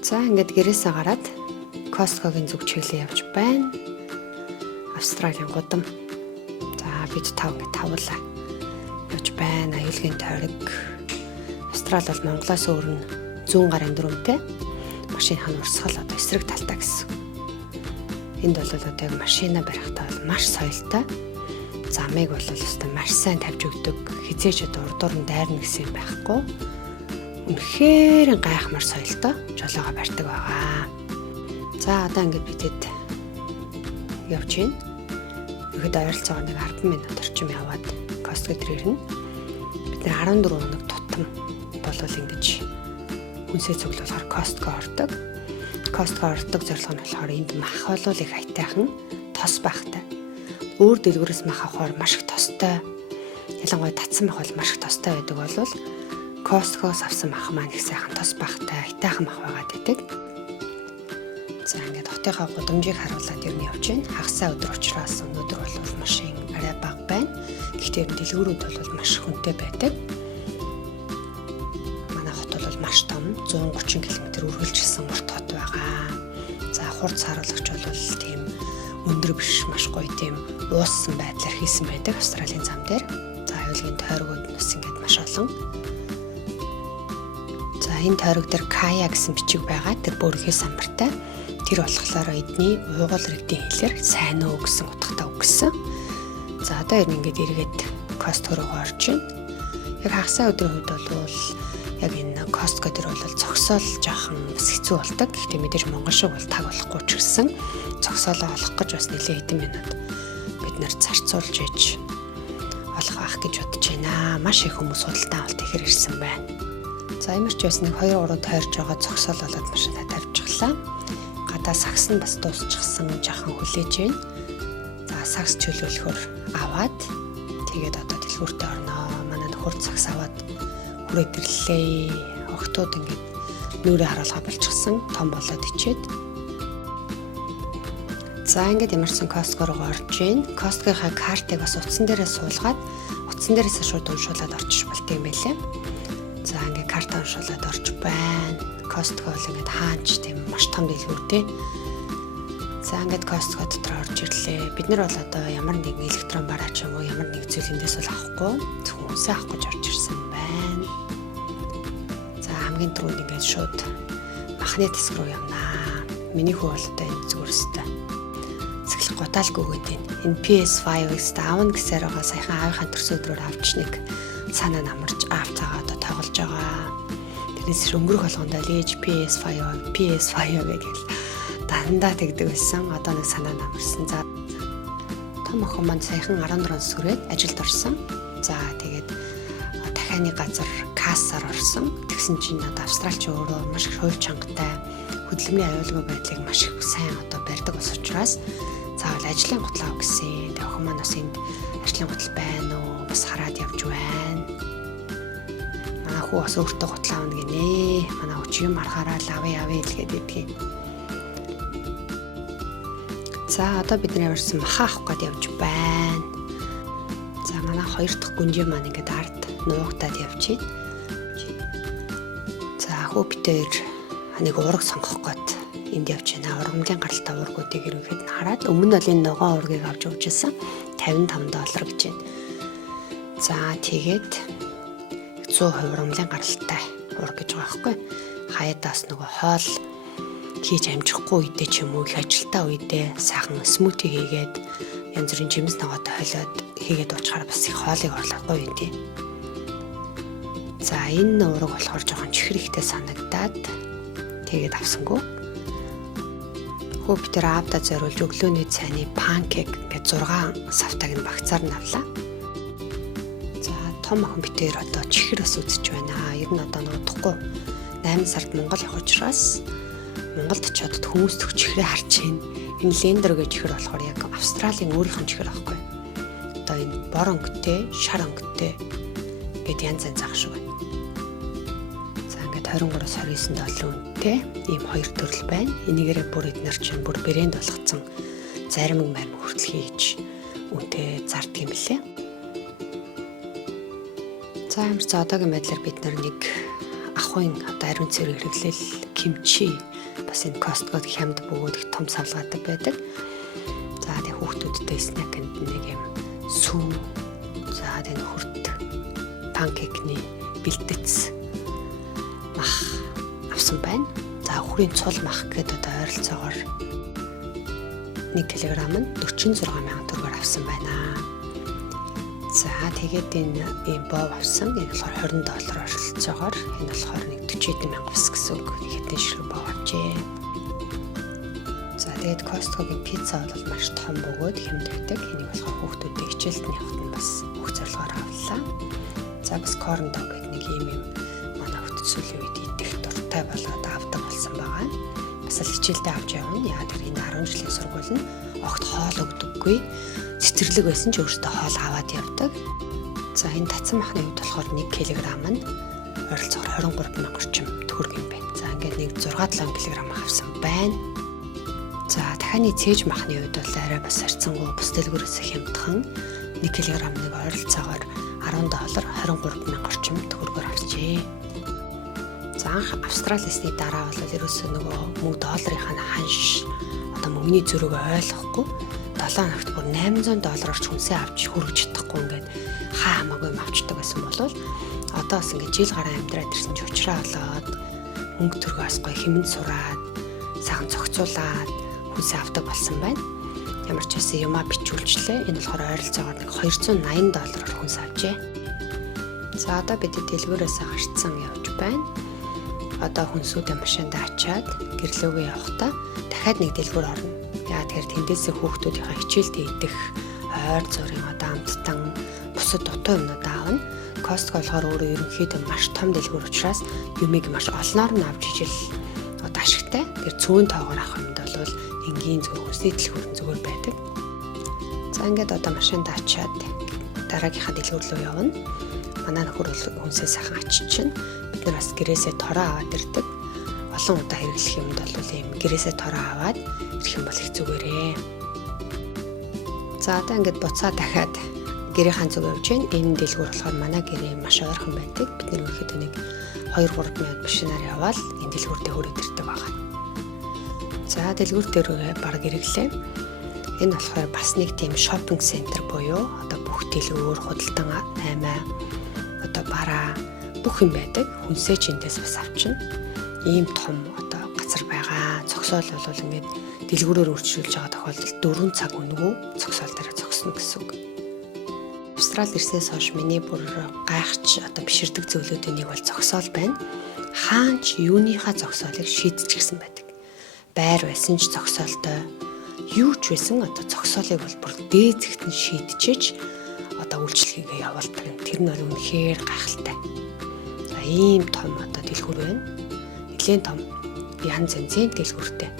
За ингээд гэрээсээ гараад Costco-гийн зүг чиглэл явж байна. Австралийн гудам. За бид тав ингээд тавлаа. Явж байна. Аюулгийн тойрог. Австрали бол Монголоос өөр нь 100 гарын дөрөвтэй. Машинын урсгал одоо эсрэг талтай гэсэн. Энд бол одоо яг машина барихтаа бол маш соёлтой. Замыг бол өстой маш сайн тавьж өгдөг. Хизээч одоо урдуур нь дайрна гэсэн юм байхгүй. Үнэхээр гайхмар соёлтой жолоогоо барьдаг байгаа. За одоо ингээд бидэд явж байна. Ихэд ойролцоогоор нэг 10 минут орчим яваад Costco дээр ирнэ. Бид нэр 14 хоног тутам болвол ингэж үнсээ цуглуулахаар Costco ордог. Costco ордог зорилго нь болохоор энд мах болвол их хайтайхан тос байхтай. Өөр дэлгүүрээс мах авахаар маш их тостой. Ялангуяа татсан мах бол маш их тостой байдаг болвол Costco-с авсан мах маань их сайхан тос багтай, хайтайхан мах байгаад байдаг. За ингээд хотынхаа гудамжийг харуулад ер нь явж байна. Хагасаа өдөр учраас өнөөдөр бол машин арай бага байна. Гэхдээ дэлгүүрүүд бол маш хүнтэй байдаг. Манай хот бол маш том, 130 км үргэлжилсэн урт хот байгаа. За хурц харуулгач бол тийм өндөр биш, маш гоё тийм ууссан байдлаар хийсэн байдаг Австралийн зам дээр. За аюулгийн тойргууд нь бас ингээд маш олон. Энэ тойрог дээр Kaya гэсэн бичиг байгаа. Тэр бүрхий самбартай. Тэр болохоор эдний уугуул рэгдийн хэлээр сайн уу гэсэн утгатай үг гэсэн. За одоо ингээд эргээд Costco руу орж байна. Яг хагасаа өдрийн үед бол яг энэ Costco дээр бол зогсоол жоохон хэцүү болдог. Гэхдээ мэдээж Монгол шиг бол таг болохгүй ч гэсэн зогсоолоо олох гэж бас нэлээд хэдэн минут бид нэр зарцуулж ээж олох ах гэж бодож байна. Маш их хүмүүс худалдан авалт ихэр ирсэн байна. За ямар ч байсан нэг 2-3 тойрж байгаа зогсоол болоод машинаа тавьчихлаа. Гадаа сакс нь бас дуусчихсан жаахан хүлээж байна. За сакс чөлөөлөхөөр аваад тэгээд одоо дэлгүүртээ орноо. Манай нөхөр сакс аваад хүрээд ирлээ. Охтууд ингээд нүрээ харуулгаа болчихсон. Том болоод ичээд. За ингээд ямарсан Costco руу орж байна. Costco-ийн картыг бас утсан дээрээ суулгаад утсан дээрээс шууд уншуулад орчих болт юм байлээ. За ингээд карт уншуулад орж байна. Costco бол ингээд хаанч тийм маш том дэлгүүр дээ. За ингээд Costco дотор орж ирлээ. Бид нар бол одоо ямар нэгэн электрон бараач юм уу ямар нэг зүйл эндээс бол авахгүй. Зөвхөн үсээ авах гэж орж ирсэн байна. За хамгийн түрүүнд ингээд шууд махны тэсг рүү явнаа. Миний хүү бол одоо энэ зүгээрстэй. Цэглэх гутаалгүй гэдэг. Энэ PS5-ыг даавна гэсээр байгаа саяхан аавынхаа төрсөн өдрөөр авч нэг санаа намарч автагаа одоо тоглож байгаа. Тэрнээс өнгөрөх болгондоо лээж PS5 гэж дандаа тэгдэг байсан. Одоо нэг санаа намарсан. За том охин маань саяхан 14 сүрээд ажилд орсон. За тэгээд дахианы газар кассаар орсон. Тэгсэн чинь одоо Австралич өөрөө маш их хууль чангатай хөдөлмөрийн аюулгүй байдлыг маш их сайн одоо барьдаг ус учраас заавал ажлын гутлаа гэсэн. Тэгээд охин маань бас энд ажлын гутал байна уу? Бас хараад явж байна. Манай хүү бас өөртөө гутлаа авна гинэ. Манай хүү чи юм арахаараа авъя л гэдэг. За одоо бид нар ямарсан маха авах гээд явж байна. За манай хоёр дахь гүнжээ маань ингээд ард нуугтаад явж байна. За хүү битээр нэг уураг сонгох гээд энд явж байна. Ургамлын гаралтай уургуудыг ирүүхэд нь хараад өмнө нь бол энэ ногоон уургийг авч явжсэн $55 гэж байна. За тэгээд 100% ургамлын гаралтай уург гэж байгаа байхгүй. Хаяадаас нөгөө хоол хийж амжихгүй үедээ ч юм уу их ажилтаа үедээ сайхан смути хийгээд янз бүрийн жимс ногоотой холиод хийгээд уучаар бас их хоолыг орлоо гоё юм тий. За энэ уург болохоор жоохон чихэр ихтэй санагдаад тэгээд авсангүй. Хөөбтер аавда зориулж өглөөний цайны панкейк гэж 6 савтаг нь багцаар нь авлаа. За том охин битээр одоо чихэр бас үзэж байна. Ер нь одоо нуудахгүй 8 сард Монгол явах учраас Монголд очиод хүмүүс төгч чихрээ харж байна. Энэ лендер гэж чихэр болохоор яг Австралийн өөрийнх нь чихэр байхгүй. Одоо энэ бор өнгөтэй, шар өнгөтэй гэд янз янз ах шиг байна. 23-29 долларын үнэтэй ийм хоёр төрөл байна. Энийгээрээ бүр эднэр чинь бүр брэнд болгоцсон зарим хүртэл хийж үнэтэй зардаг юм лээ. За ямар ч одоогийн байдлаар бид нар нэг ахуйн одоо ариун цэвэр хэрэглэл, кимчи бас энэ Costco-д хямд бөгөөд их том савлгаадаг байдаг. За тэгээ хүүхдүүдтэй снэкэнд нэг юм сүү, за тэгээ хүрт панкекны бэлтгэц мах авсан байна. За хүрийн цул мах гэдэг одоо ойролцоогоор 1 кг нь 46 мянган төгрөгөөр авсан байна. За тэгээд энэ ийм бов авсан. Энэ болохоор $20 ойролцоогоор, энэ болохоор нэг 40 мянга бас гэсэн үг. Хэдэн ширхэг бов авчээ. За тэгээд Costco-гийн пицца бол маш том бөгөөд хямд байдаг. Энийг болохоор хүүхдүүдтэй хичээлд явахад нь бас бүх зорилгоор авлаа. За бас corn dog гэдэг нэг юм манай хүүхд сүүлийн үед идэх дуртай болоод авдаг болсон байгаа. Бас л хичээлдээ авч явна. Яагаад гэвэл энэ 10 жилийн сургууль нь огт хоол өгдөггүй. Цэцэрлэг байсан ч өөртөө хоол аваад явдаг. За энэ татсан махны хувьд болохоор 1 кг нь ойролцоогоор 23 мянга орчим төгрөг юм байна. За ингээд нэг 6-7 кг авсан байна. За дахианы цээж махны хувьд бол арай бас харьцангуй бус дэлгүүрээс хямдхан 1 кг нэг ойролцоогоор $10 23 мянга орчим төгрөгөөр авчээ. За анх Австралиасны дараа бол ерөөсөө нөгөө мөнгө долларын ханш одоо мөнгөний зөрүүг ойлгохгүй 7 хоногт бүр $800-оор ч хүнсээ авч хүргэж чадахгүй ингээд хамаагүй юм авчдаг байсан болвол одоо бас ингээд жил гараа амьдраад ирсэн ч уучраа болоод мөнгө төргөөс гоё хэмнэн сураад сайхан зохицуулаад хүнсээ авдаг болсон байна. Ямар ч байсан юмаа бичүүлжлээ. Энэ болохоор ойролцоогоор нэг $280-оор хүнс авчээ. За одоо бид дэлгүүрээсээ гарцсан явж байна. Одоо хүнсүүдээ машинд ачаад гэрлөөгөө явахдаа дахиад нэг дэлгүүр орно. Яа тэгэхээр тэндээсээ хүүхдүүдийнхээ хичээлд идэх ойр зургийн одоо амттан бусад дутуу юмнууд аавна. Costco болохоор өөрөө ерөнхийдөө маш том дэлгүүр учраас юмыг маш олноор нь авч ижил одоо ашигтай. Тэр цөөн тоогоор авах юмд бол энгийн зөв хүнсний дэлгүүр зүгээр байдаг. За ингээд одоо машинд ачаад дараагийнхаа дэлгүүр рүү явна. Манай нөхөр хүнсээ сайхан аччихна. Бид нар бас гэрээсээ тороо аваад ирдэг. Олон удаа хэрэглэх юмд бол ийм гэрээсээ тороо аваад ирэх юм бол их зүгээрээ. За одоо ингээд буцаа дахиад гэрийн зүг явж гин. Энэ дэлгүүр болохоор манай гэрээ маш ойрхон байдаг. Бид нар өөрөхдөө нэг 2-3 минут машинаар явбал энэ дэлгүүр дээр хүрээд ирдэг байгаа. За дэлгүүр дээр баг ирэглээ. Энэ болохоор бас нэг тийм шопинг центр буюу одоо бүх дэлгүүр, худалдан аймаа одоо бараа бүх юм байдаг. Хүнсээ ч эндээс бас авчна. Ийм том одоо газар байгаа. Зогсоол бол ингээд дэлгүүрээр үржүүлж байгаа тохиолдолд 4 цаг өнгөө зогсоол дээр зогсно гэсэн үг. Австрали ирсээс хойш миний бүр гайхч одоо биширдэг зөвлөдөө нэг бол зогсоол байна. Хаач юуныхаа зогсоолыг шийдчихсэн байдаг. Байр байсан ч зогсоолтой, юу ч байсан одоо зогсоолыг бол бүр дээд зэгт нь шийдчихэж одоо үйлчлэгээ явуулдаг. Тэр нь үнэхээр гайхалтай. За ийм том одоо дэлгүүр байна. Нэлээд том янз янзын дэлгүүртэй.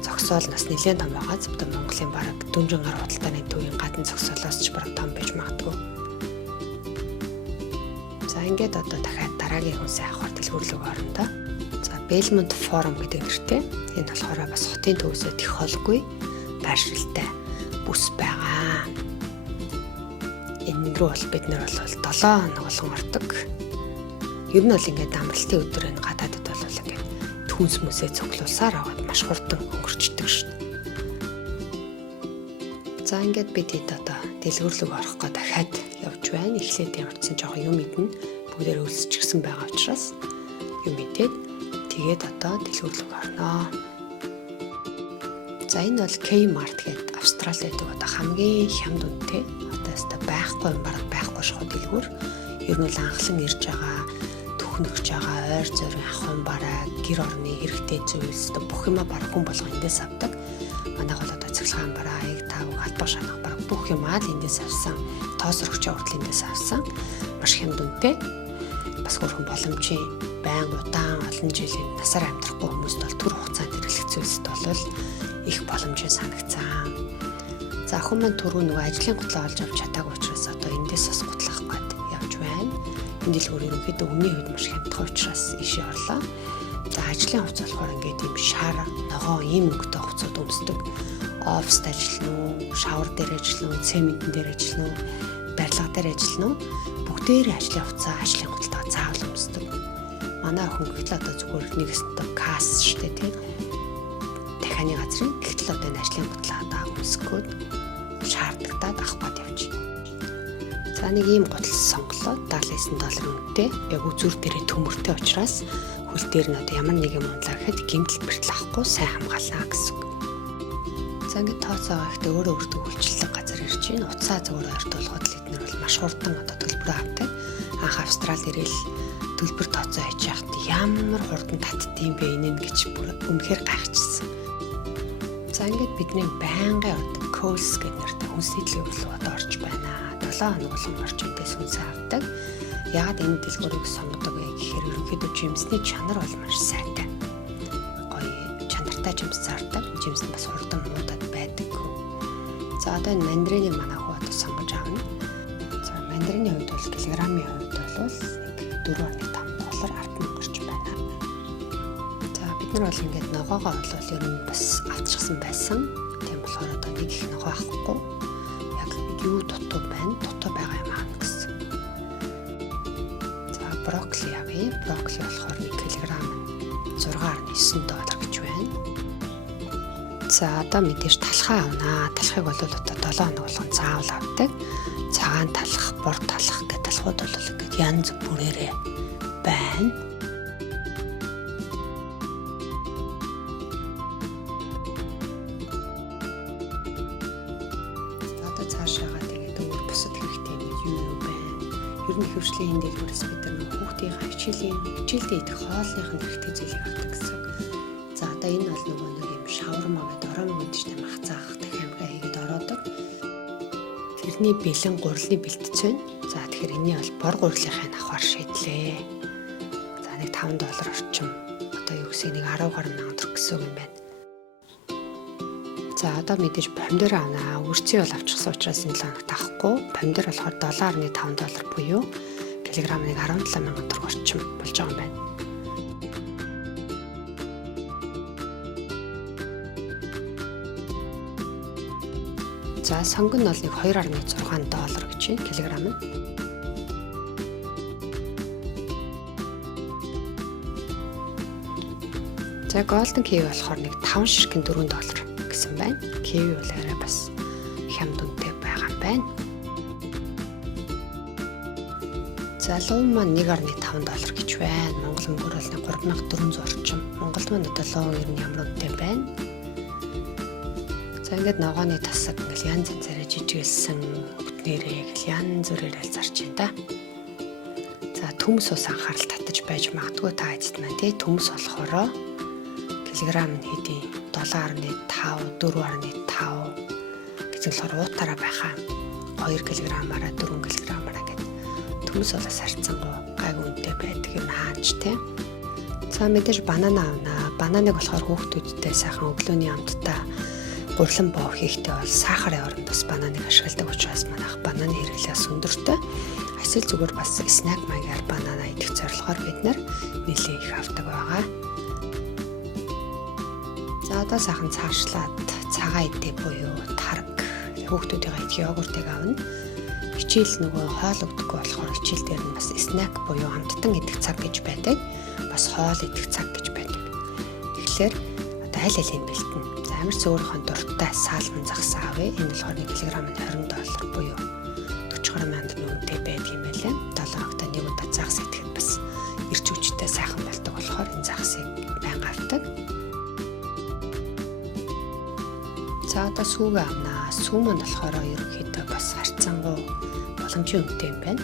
Зогсоол нас нэлээд том байгаа. Зөвхөн Монголын бараг 400 гаруй худалдааны төвийн гадна зогсоолоос ч бараг том байж магадгүй. За ингээд одоо дахиад дараагийн хүнсээ авах дэлгүүр рүү орно та. За Belmont Forum гэдэг нэртэй. Энэ болохоор бас хотын төвөөсөө их холгүй байршилтай бүс байгаа. Энэ рүү бол бид нар бол 7 хоног болгон ордог. Ер нь бол ингээд амралтын өдөр энэ гадаадд бол ингээд түүнс мүсээ цуглуулсаар аваад маш хурдан өнгөрчдөг шүү дээ. За ингээд бид одоо дэлгүүр рүү орох гээд дахиад явж байна. Эхлээд ямарчсан жоохон юм идэн бүгдээр өлсчихсэн байгаа учраас юм идээд тэгээд одоо дэлгүүр рүү орноо. За энэ бол Kmart гэдэг Австралид одоо хамгийн хямд үнэтэй одоо өстой байхгүй юм байхгүй шахуу дэлгүүр. Ер нь л анхлан ирж байгаа төхнөгч байгаа ойр зөрийн ахуйн бараа гэр орны хэрэгтэй зүйлс бүх юма бараг хүн болгон эндээс авдаг. Манайх бол одоо цэцлэгаан бараа, аяг тавг, албаг шанах бараг бүх юмаа л эндээс авсан. Тоос өргөчөө хүртэл эндээс авсан. Маш хямд үнэтэй. Бас хөрхөн боломжийн байнга удаан олон жилийн насаар амьдрахгүй хүмүүст бол түр хугацаанд хэрэглэх зүйлсд бол их боломжтой санагцсан. За охин маань түрүү нөгөө ажлын гутлаа олж авч чадаагүй учраас одоо эндээс бас гутлах гээд явж байна. Энэ дэлгүүр ерөнхийдөө өмнөний үед маш хямдхан учраас ийшээ орлоо. За ажлын хувцас болохоор ингээд юм шар, ногоо ийм өнгөтэй хувцсууд өмсдөг. Оффист ажиллана уу, шавар дээр ажиллана уу, цементэн дээр ажиллана уу, барилга дээр ажиллана уу, бүгдээр ажлын хувцас, ажлын гуталтаа заавал өмсдөг. Манай охин гэтэл одоо зүгээр нэгэсэнтэй касс шүү дээ тийм. Дахианы газрын гэтэл одоо энэ ажлын бодлого өмсгөөд шаардлагатаад авах бод явчих. За нэг ийм гутал сонголоо $79 үнэтэй. Яг үзүр дээрээ төмөртэй учраас хөл дээр нь одоо ямар нэг юм унлаа гэхэд гэмтэл бэртэл авахгүй сайн хамгаалаа гэсэн үг. За ингээд тооцоогоо ихтэй өөрөө өөртөө үйлчлэлэг газар ирж байна. Уцаа зөвөр ойртуулахад л эднэр бол маш хурдан одоо төлбөрөө авдаг. Анх Австрал ирээл төлбөр тооцоо хийж яхад ямар хурдан татдсан бэ энэ гэж бүр үнэхээр гайхчихсан. За ингээд бидний байнгын одоо Coles гэдэг нэртэй хүнсэтгэлийн урлагт орж байна. 7 хоног болгон орж энэс хүнсээ авдаг. Яагаад энэ дэлгүүрийг сонгодог вэ гэхээр ерөнхийдөө жимсний чанар бол маш сайтай. Гоё чанартай жимс зардаг. Жимс нь бас хурдан муудаад байдаг. За одоо энэ мандаринийг манай хүү одоо сонгож авна. За мандарины хувьд бол килограммын хувьд бол $4.5 10,000 орчим байна. За бид нар бол ингээд ногоогоо бол ер нь бас авчихсан байсан. Тийм болохоор одоо нэг их ногоо авахгүй. Яг юу дутуу байна? Дутуу байгаа юм аа гэсэн. За брокколи авъя. Брокколи болохоор 1 кг $6.9 гэж байна. За одоо мэдээж талхаа авнаа. Талхыг бол одоо 7 хоног болгон заавал авдаг. Цагаан талах, бор талах гэдэг талхууд бол ингээд янз бүрээрээ байна. Одоо цаашаага тэгээд өөр бусад хэрэгтэй юм юу байна? Ер нь хөвшлийн дэлгүүрээс бид нар хүүхдийн хичээлдээ идэх хоолных нь хэрэгтэй зүйлийг авдаг гэсэн. За одоо энэ бол нөгөө нэг юм шаурма гэдэг орон мэдтэй махцаах дахиамгаа хийгээд ороодог. Тэрний бэлэн гурилны бэлтгэж байна. За тэгэхээр энэний бол бор гурилынхаа авахар шийдлээ. За нэг $5 орчим. Одоо юу гэсэн нэг 10 гаруй мянган төгрөг гэсэн үг юм байна. За одоо мэдээж помидор авнаа. Үрцээ бол авчихсан учраас энэ 7 хоногт авахгүй. Помидор болохоор $7.5 буюу килограмм нэг 17,000 төгрөг орчим болж байгаа юм байна. За сонгон нь бол нэг $2.6 гэж байна килограмм нь. За голден киви болохоор нэг 5 ширхэг $4 гэсэн байна. Киви бол арай бас хямд үнэтэй байгаа юм байна. За луун маань $1.5 гэж байна. Монгол мөнгөөр бол нэг 3,400 орчим. Монголд маань одоо луун ер нь ямар үнэтэй байна? За ингээд ногооны тасаг ингээл янз янзаараа жижигэлсэн бүтнээрээ ингээл янз бүрээр зарж байна да. За төмс ус анхаарал татаж байж магадгүй та эцэд маань тий төмс болохоро килограмм нь хэдий 7.5 4.5 гэж болохоор уутаараа байхаа 2 кг-аараа 4 кг-аараа гэдэг төмс болоос харьцангуй гайгүй үнэтэй байдаг юм хааж тий. За мэдээж банана авнаа. Бананыг болохоор хүүхдүүдтэй сайхан өглөөний амттай гурлан боо хийхдээ бол сахарын оронд бас бананыг ашигладаг учраас манайх бананы хэрэглээ өндөртэй. Эсвэл зүгээр бас снэк маягаар банана идэх зорилгоор бид нар нэлээ их авдаг байгаа. За одоо сайхан цаашлаад цагаан идэ буюу тарг хүүхдүүдийн идэх йогуртыг авна. Хичээл нөгөө хоол өгдөггүй болохоор хичээл дээр нь бас снэк буюу хамттан идэх цаг гэж байдаг. Бас хоол идэх цаг гэж байдаг. Тэгэхээр одоо аль алийг бэлтэн. За амар цөөрийнхөө дуртай салмон загсаа авъя. Энэ болохоор 1 кг нь $20 буюу 40 гаруй үнэтэй байдаг юм байлаа. 7 хоногт нэг удаа загас идэхэд бас эрч хүчтэй сайхан болдог болохоор энэ загсыг байнга авдаг. За одоо сүүг авнаа. Сүү маань болохоор ерөнхийдөө бас харьцангуй боломжийн үнэтэй юм байна.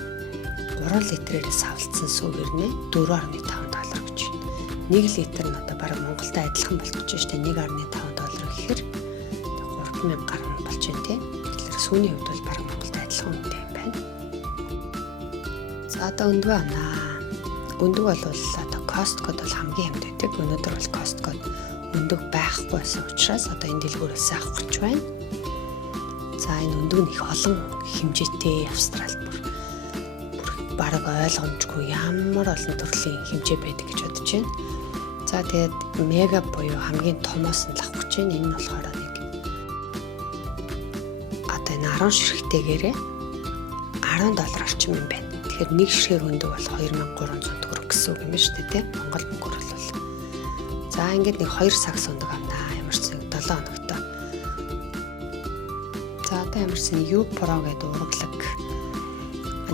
3 литрээр савлцсан сүү гэрнээ $4.5 гэж байна. 1 литр нь одоо бараг Монголтай адилхан болчихж штэ $1.5 гэхээр 3,000 гаруй болж байна тий. Тэгэхээр сүүний хувьд бол бараг Монголтай адилхан үнэтэй юм байна. За одоо өндгөө авнаа. Өндгөө бол одоо Costco-д бол хамгийн хямд байдаг. Өнөөдөр бол Costco-д өндөг байхгүй байсан учраас одоо энэ дэлгүүрээс авах гэж байна. За энэ өндөг нь их олон хэмжээтэй Австралид бүр бараг ойлгомжгүй ямар олон төрлийн хэмжээ байдаг гэж бодож байна. За тэгээд мега буюу хамгийн томоос нь авах гэж байна. Энэ нь болохоор нэг одоо энэ 10 ширхэгтэйгээрээ $10 орчим юм байна. Тэгэхээр нэг ширхэг өндөг бол $2,300 төгрөг гэсэн үг юм шүү дээ, тийм Монгол мөнгөөр бол. За ингээд нэг 2 сакс өндөг авнаа. Ямар ч нэг 7 хоногтой. За одоо ямар ч нэг U Pro гэдэг ураглаг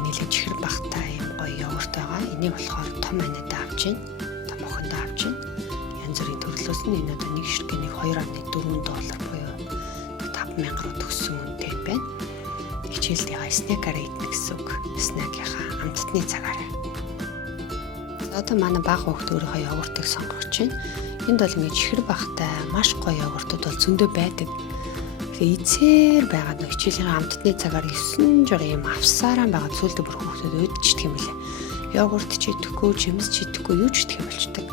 нэлээд чихэр багтай юм гоё йогурт байгаа. Энийг болохоор том анидаа авч гин, том охиндоо авч гин. Янз бүрийн төрлөөс нь энэ одоо нэг ширхэг нэг $2.4 буюу 5,000 руу төгссөн үнэтэй юм байна. Хичээлдээ снэкаар идэх гэсэн үг. Снэкийнхаа амттны цагаар. За одоо манай бага хүүхд өөрийнхөө йогуртыг сонгож байна. Энд бол ингээд чихэр багтай маш гоё йогуртууд бол зөндөө байдаг. Тэгээ эцээр байгаа нэг хичээлийн амттны цагаар 9 жор юм авсараа байгаа зүйлдэ бүр хүүхдүүд өдчихдэг юм лээ. Йогурт ч идэхгүй, жимс ч идэхгүй юу ч идэх юм болчдаг.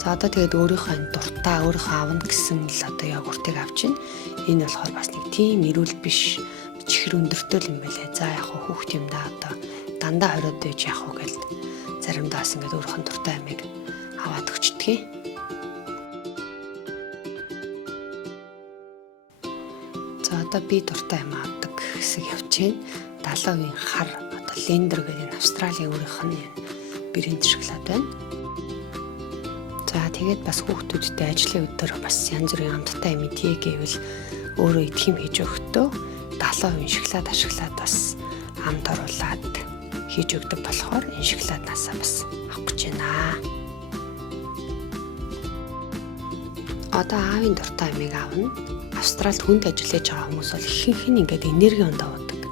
За одоо тэгээд өөрийнхөө энэ дуртай өөрийнхөө авна гэсэн л одоо йогуртыг авч байна. Энэ болохоор бас нэг тийм эрүүл биш чихэр өндөртэй юм байлээ. За яг хүүхд юм да одоо дандаа хориод байж яах вэ гэл заримдаа бас ингээд өөрийнхөө дуртай амийг аваад өгчдөг. За одоо би дуртай юм авдаг хэсэг явж байна. 70% хар одоо лендер гэдэг энэ Австралийн өөрийнх нь брэнд шоколад байна. За тэгээд бас хүүхдүүдтэй ажлын өдөр бас янз бүрийн амттай юм идье гэвэл өөрөө идэх юм хийж өгөхдөө 70% шоколад ашиглаад бас амд оруулаад хийж өгдөг болохоор энэ шоколаднасаа бас авах гэж байна. Одоо аавын дуртай амийг авна. Австралид хүнд ажиллаж байгаа хүмүүс бол ихэнх нь ингээд энерги ундаа удаг.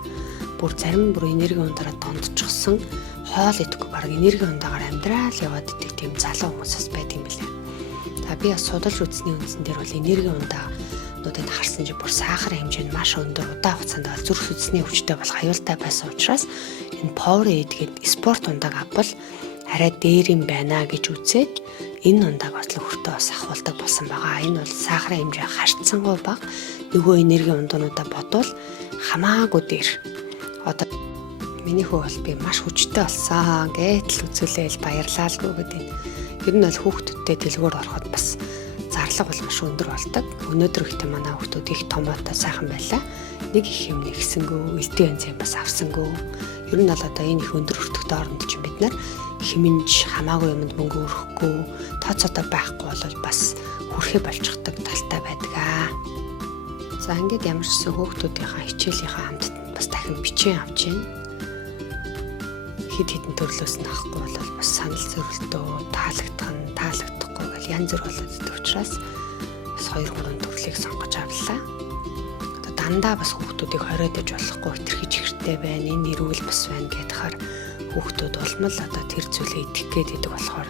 Бүр зарим бүр энерги ундаараа дондчихсон хоол идэхгүй баг энерги ундаагаар амьдрал яваад идэг тийм залуу хүмүүсээс байд юм билээ. За би бас судалж үзсний үндсэн дээр бол энерги ундаануудыг харсан чинь бүр сахарын хэмжээ нь маш өндөр удаан хугацаанд зүрх судасны өвчтөй болох аюултай байсан учраас энэ Powerade гэдэг спорт ундааг авбал арай дээр юм байна гэж үзээд энэ ундааг бас хөртөө бас ахуулдаг болсон байгаа. Энэ бол сахарын хэмжээ харьцангуй бага. Нөгөө энерги ундаануудаа бодвол хамаагүй дээр. Одоо миний хүү бол би маш хүчтэй болсон. Гэтэл үзүүлээл баярлаа л гэдэг. Ер нь бол хүүхдүүдтэй дэлгүүр ороход бас зарлага бол маш өндөр болдог. Өнөөдөр ихтэй манай хүүхдүүд их томоотой сайхан байлаа. Нэг их юм нэгсэнгөө, элдэн янз юм бас авсангөө. Ер нь бол одоо энэ их өндөр өртөгтэй оронд чинь бид нар хэмнж хамаагүй юмд мөнгө өрөхгүй, тооцоотой байхгүй бол бас хүрхээ болчихдаг талтай байдаг аа. За ингээд ямар ч гэсэн хүүхдүүдийнхаа хичээлийнхаа хамтд бас дахин бичээ авч байна. Хэд хэдэн төрлөөс нь авахгүй бол бас санал зөрөлтөө, таалагдахгүй гэл янз бүр болоод идэх учраас бас 2-3 төрлийг сонгож авлаа. Одоо дандаа бас хүүхдүүдийг хориод иж болохгүй хэтэрхий чихэртэй байна, энэ эрүүл бас байна гэдгээр хүүхдүүд улмал одоо тэр зүйлээ идэх гээд болохоор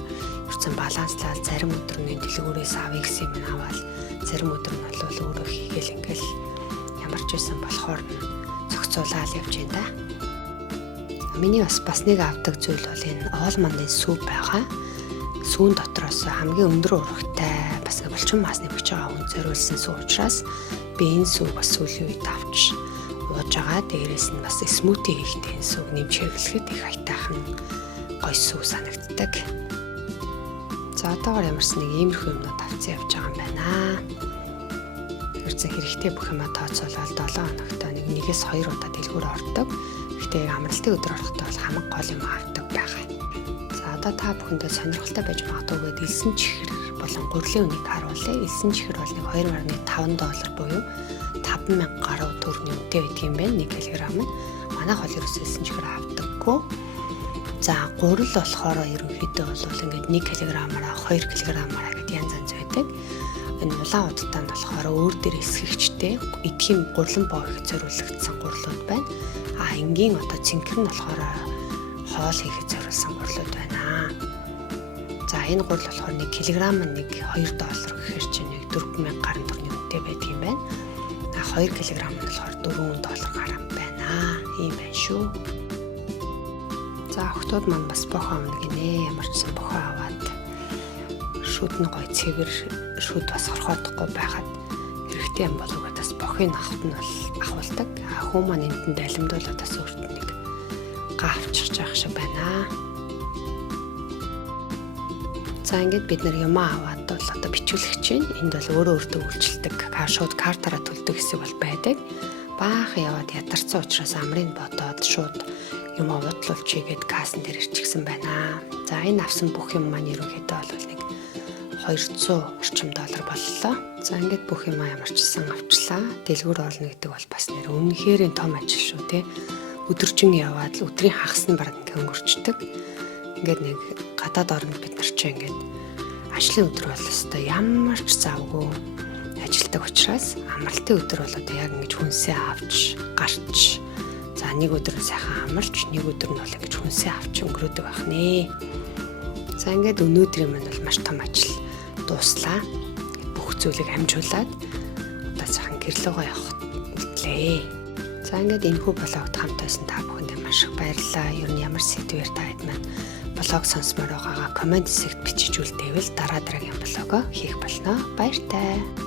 ерцэн баланслал зарим өдөр нь дэлгүүрээс авъя гэсэн юм аваад зарим өдөр нь бол өөрөө хийгээл ингээл ямар ч байсан болохоор зохицуулаад явж байна да. Миний бас нэг авдаг зүйл бол энэ Allmand-ын сүп байгаа. Сүүн дотроос хамгийн өндөр урагтай бас булчин мас нэмж байгаа хүн зориулсан сүп учраас би энэ сүп бас сүүлийн үед авч ууж байгаа. Дээрээс нь бас смути хийхдээ энэ сүп нэмж хэрэглэхэд их айтайхан гоё сүп санагддаг. За одоогоор ямарч нэг иймэрхүү юмнууд авцсан явж байгаа юм байна. Ерцэн хэрэгтэй бүх юмаа тооцоолол 7 хоногтой нэгээс 2 удаа дэлгүүр ордог. Гэхдээ амралтын өдөр орохдоо бол хамаг гол юм авдаг байгаа. За одоо та бүхэндээ сонирхолтой байж магадгүй гэдэг элсэн чихэр болон гурилын үнийг харуулъя. Элсэн чихэр бол нэг $2.5 буюу 5,000 гаруй төгрөгийн үнэтэй байдаг юм байна 1 кг нь. Манайх бол ерөөс элсэн чихэр авдаггүй. За гурил болохоор ерөнхийдөө бол ингээд 1 кг-аараа 2 кг-аараа гэдэг янз янз байдаг. Энэ улаан удалдаанд болохоор өөр дээр эсгэгчтэй эдхийн гурлан боо их зориулагдсан гурлууд байна. А энгийн одоо цэнхэр нь болохоор хоол хийхэд зориулсан гурлууд байна. За энэ гурил болохоор 1 кг нь $2 гэхээр чинь $4,000 гаруй төгрөгийн үнэтэй байдаг юм байна. А 2 кг нь болохоор $4 гаруй байна. Ийм байна шүү. За охтууд маань бас бохоо авна гинэ. Ямар ч сан бохоо аваад шүд нь гоё цэвэр шүд бас орхоодохгүй байхад хэрэгтэй юм болов уу бас бохыг авахт нь бол ахуулдаг. Хүү маань энэнд далимдуулаад бас өөрт нэг га авчих жаах шиг байна. За ингээд бид нар юм аваад бол одоо бичүүлэх чинь энд бол өөрөө өөртөө үйлчилдэг шууд картаараа төлдөг хэсэг бол байдаг. Баахан яваад ядарсан учраас амрыг бодоод шууд юм бодлуулчихъя гэд кассан дээр ирчихсэн байна. За энэ авсан бүх юм маань ерөнхийдөө бол нэг 200 орчим доллар боллоо. За ингээд бүх юм ямар ч сан авчлаа. Дэлгүүр олно гэдэг бол бас нэр үнэхээр том ажил шүү те. Өдөржин яваад л өдрийн хагас нь бараг ингээд өнгөрчдөг. Ингээд нэг гадаад орнд бид нар ч ингээд ажлын өдөр бол өстой ямар ч завгүй ажилдаг учраас амралтын өдөр бол одоо яг ингэж хүнсээ авч гарч за нэг өдөр сайхан амарч нэг өдөр нь бол ингэж хүнсээ авч өнгөрөөдөг байх нэ. За ингээд өнөөдрийн маань бол маш том ажил дууслаа. Бүх зүйлийг амжуулаад одоо сайхан гэрлөөгөө явах үлдлээ. За ингээд энэхүү блогт хамт байсан та бүхэнд маш их баярлалаа. Ер нь ямар сэдвээр та хэд маань блог сонсомоор байгаагаа комент хэсэгт бичиж үлдээвэл дараа дараагийн блогоо хийх болно. Баяртай.